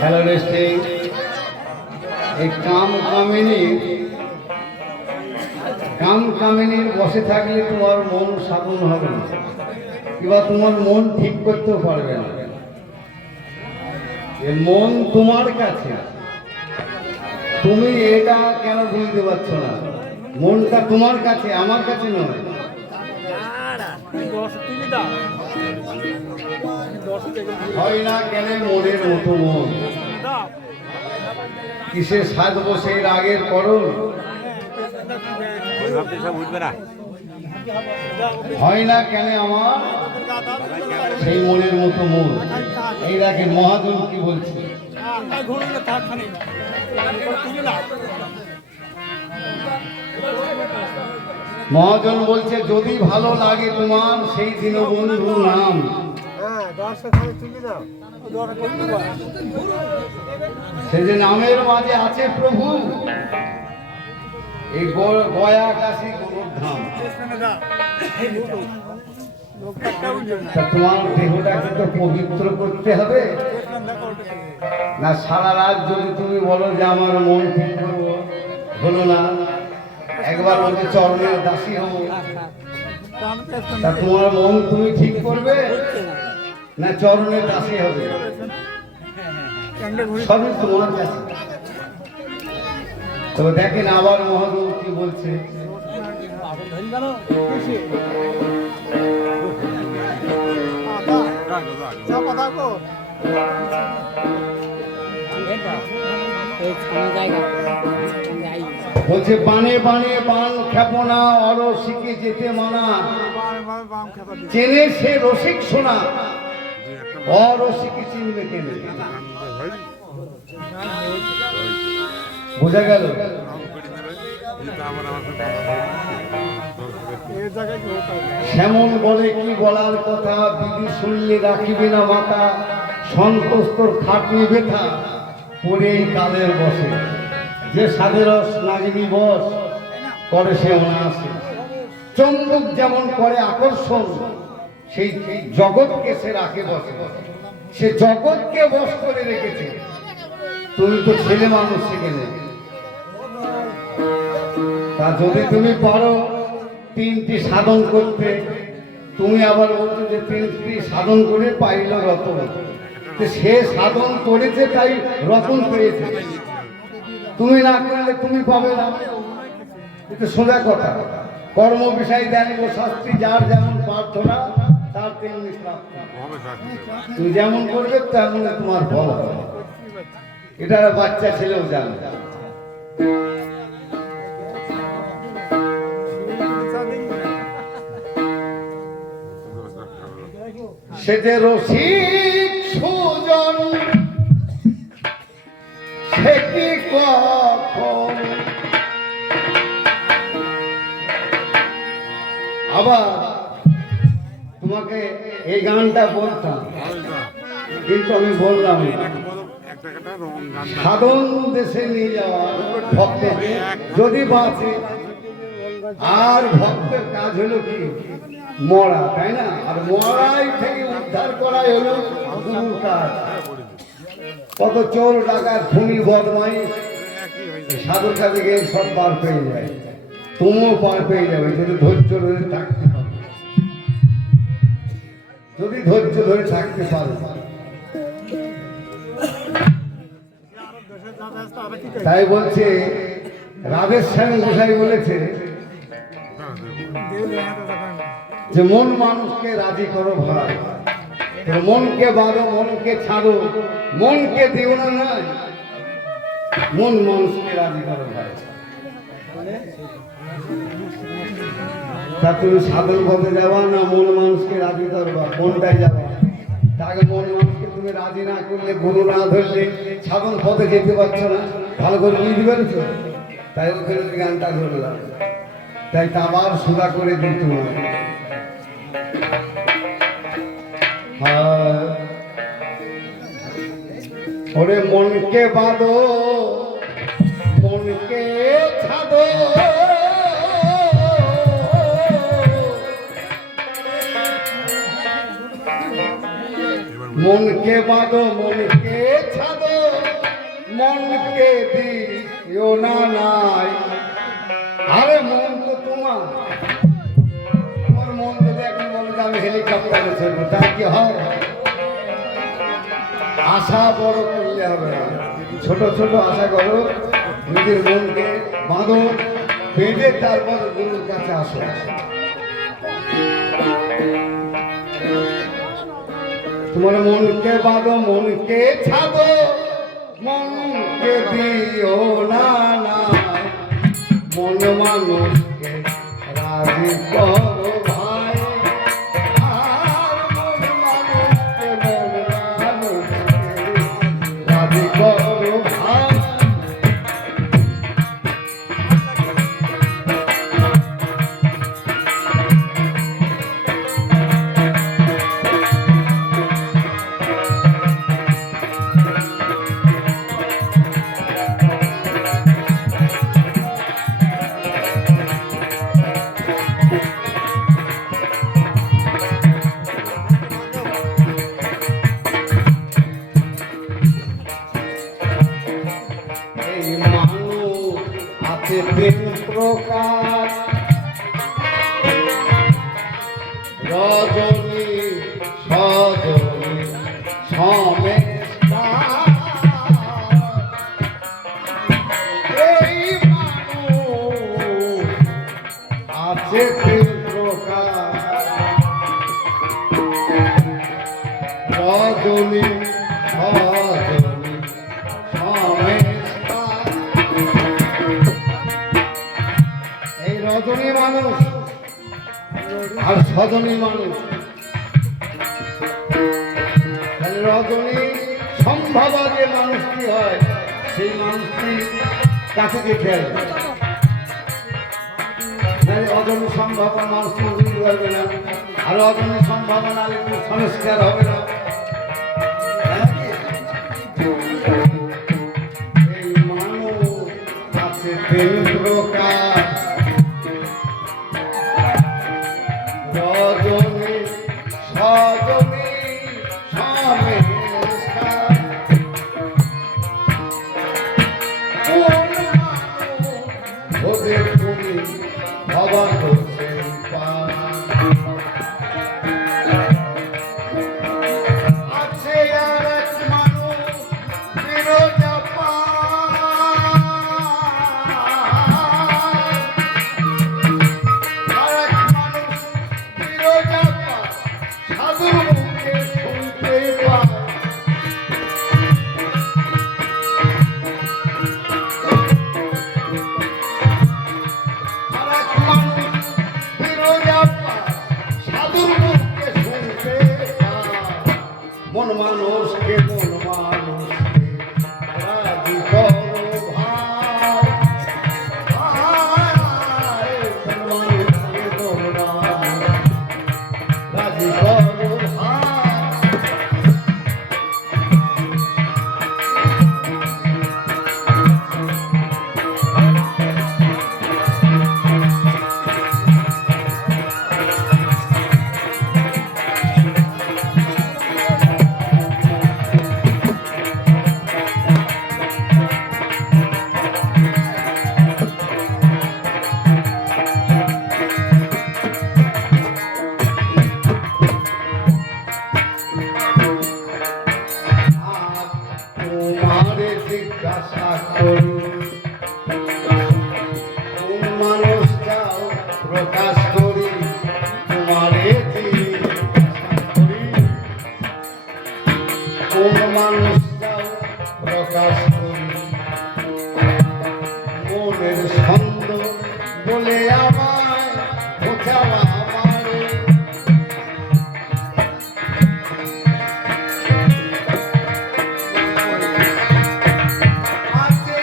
Hello resting এই কামিনীর বসে থাকলে তোমার মন সাধন হবে না, কিংবা তোমার মন ঠিক করতেও পারবে না। মন তোমার কাছে, তুমি এটা কেন বুঝতে পারছো না? মনটা তোমার কাছে, আমার কাছে নয়। হয় না কেন মনের মতো মন? কিসে সাধবো সেই রাগের করণ? হয় না কেন আমার সেই মনের মতো মন? এই রাগের মহাজন কি বলছে? মহাজন বলছে, যদি ভালো লাগে তোমার সেই দীনবন্ধু নাম। সে যে নামের মাঝে আছে প্রভু, এই গয়া কাশী গোরধাম। তোমার দেহটাকে তো পবিত্র করতে হবে না? সারা রাত যদি তুমি বলো যে আমার মন ঠিক করবো, হলো না, একবার বলছে চরণের দাসী হবো, তা তোমার মন তুমি ঠিক করবে না চরণের দাসী হবে? সবই তোমার কাছে। তবে দেখেন আবার মহাদেব কি বলছে, বলছে বানে বানে বান ক্ষেপনা অরসিকে যেতে মানা, চেনে সে রসিক শোনা, অরসিকে চিনবে কেন? বোঝা গেল? সেমন বলে কি বলার কথা, বিধি শুনলে রাখিবে না মাথা, সন্তোষ তোর খাটনি ব্যথা পরে এই কালের বসে, যে সাধের নাগিনী বস করে সে অনায়াসে। চম্বুক যেমন করে আকর্ষণ, সেই জগৎকে সে রাখে বসে, সে জগৎকে বশ করে রেখেছে। তুমি তো ছেলে মানুষ সেখানে, তা যদি তুমি পারো তিনটি সাধন করতে, তুমি আবার বলছো যে তিনটি সাধন করে পাইল রতন। সে সাধন করেছে তাই রতন পেয়েছে, তুমি না করলে তুমি পাবে না। এটা সোজা কথা। কর্ম বিষয় দেন ও শাস্ত্রী, যার যেমন প্রার্থনা তার তেমনি প্রাপ্তি। তুমি যেমন করবে তেমন তোমার ফল হবে। এটা বাচ্চা ছেলেও জানে। সে যে রসিক সুজন, সে কি কখন আবার তোমাকে এই গানটা বলতাম, কিন্তু আমি বললাম সাধন দেশে নিয়ে যাওয়া ভক্তকে যদি বাঁচে। আর ভক্তের কাজ হলো কি? মরা, তাই না? আর মরাই থেকে উদ্ধার করাই হলো গুরুর কাজ। কত চোর ডাকাত খুনি বদমাই সাধুর কাছে গিয়ে সব পার পেয়ে যায়, তুমিও পার পেয়ে যাবে যদি ধৈর্য ধরে থাকতে পারো। যদি ধৈর্য ধরে থাকতে পারো। তাই বলছে রাধেশ্যাম গোসাই বলেছে যে মন মানুষকে রাজি করো ভাই, মনকে বাঁধো, মনকে ছাড়ো, মনকে দিও না নয়, মন মানুষকে রাজি করো ভাই। তা তুমি সাধন পথে যাবা না মন মানুষকে রাজি করবা? কোনটাই যাবা? তাকে মন মানুষকে তুমি রাজি না করলে, গুরু না ধরলে সাধন পথে যেতে পারছো না। ভালো করে বুঝতে পেরেছো? তাই ওখানে গানটা ধরলাম, তাই তা আবার সোজা করে দিত। ওরে মনকে বাঁধো, মনকে ছাড়ো, মনকে বাঁধো মনকে ছাদো মনকে দিও না নাই। আরে মন তো তোমার মন যদি এখন বলো যে আমি হেলিকপ্টারে চলবো তা কি হয়? আশা বড় করলে হবে না, ছোট ছোট আশা করো, নিজের মনকে বাঁধো, বেঁধে তারপর গুরুর কাছে আসো। তোমার মনকে বাঁধো মনকে ছাদো মনকে দিও না না, মন মানুষকে রাজি করো ভাই, আর মন মানুষকে রাজি করো ভাই। তিন প্রকার রজনী সজনী সমেতা, এই মানুষ আছে তিন প্রকার রজনী সজনী সমেতা। রজনী মানুষ আর সজনী মানুষ, রজনী সম্ভাবা যে মানুষটি হয় সেই মানুষটি কাছে দেখে আসবে, রজনী সম্ভাবনা মানুষটি বুঝতে পারবে না, আর রজনী সম্ভাবনা সংস্কার হবে না। এই মানুষ আছে তিন প্রকার রজনী সজনী সমেতা, ওদের তুমি ভবা করছে আছে আর এক মানুষ বিরোজা সাধুর মুখে শুনতে পায়, আর এক মানুষ বিরোজা সাধুর মুখে শুনতে পায়, মন মানুষকে মন মানুষকে রাজি করো ভাই, মন মানুষকে মন রাজি করো ভাই। তোমারে জিজ্ঞাসা করি কোন মানুষটাও প্রকাশ করি, তোমারে জিজ্ঞাসা করি কোন মানুষটাও প্রকাশ করি, মনের ছন্দ বলে আমায় বোঝাওয়া আমারে, আছে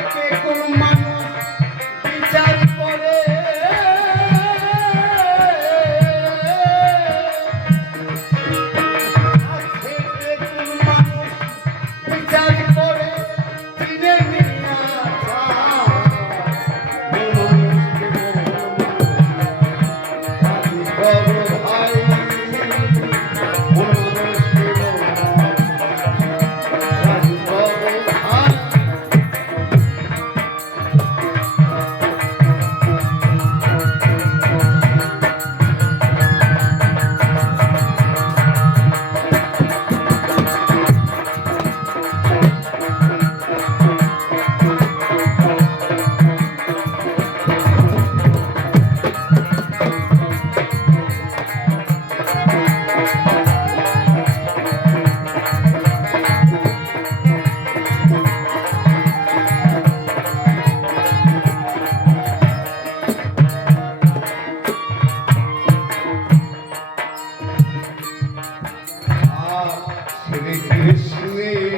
শ্রীকৃষ্ণের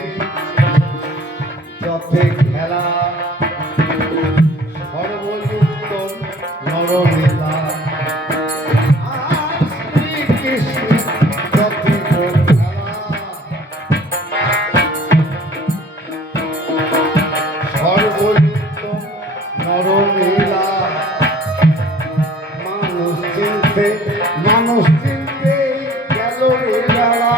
যথে খেলা সর্বযুক্ত নরলীলা আর শ্রীকৃষ্ণের যথে খেলা সর্বযুক্ত নরলীলা মানুষ চিনতে গেল রে বেলা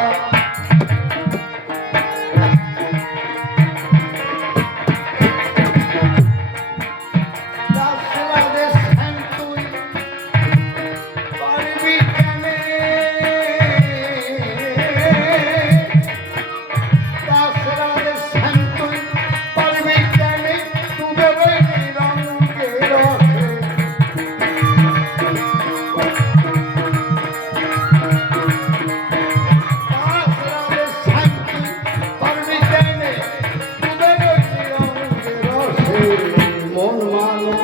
মন মানুষ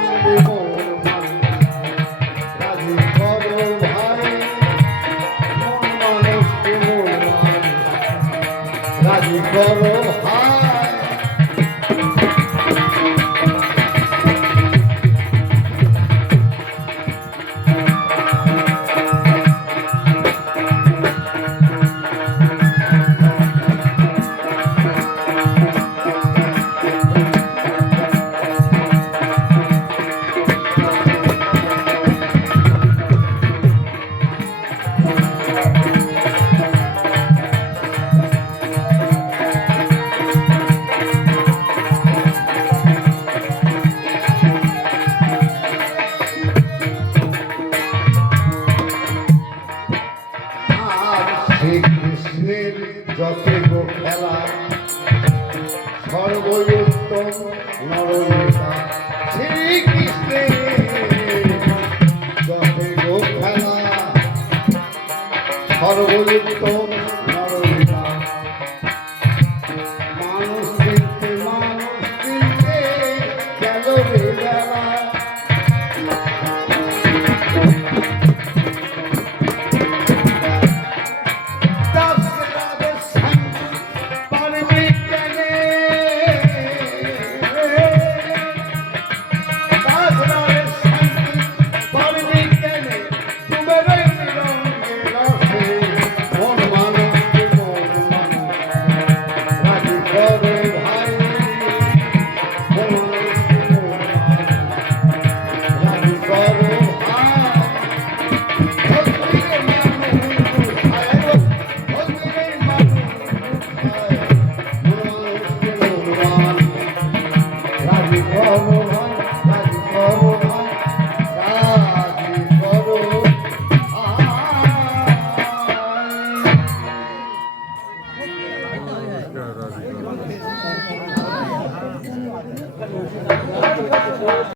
রাজি করো ভাই মন মানুষ রাজি করো ভাই শ্রীকৃষ্ণের যতে গো খেলা সর্বযুক্ত নরলীলা শ্রীকৃষ্ণের যতে গো খেলা সর্বযুক্ত নরলীলা মানুষ চিনতে গেল রে বেলা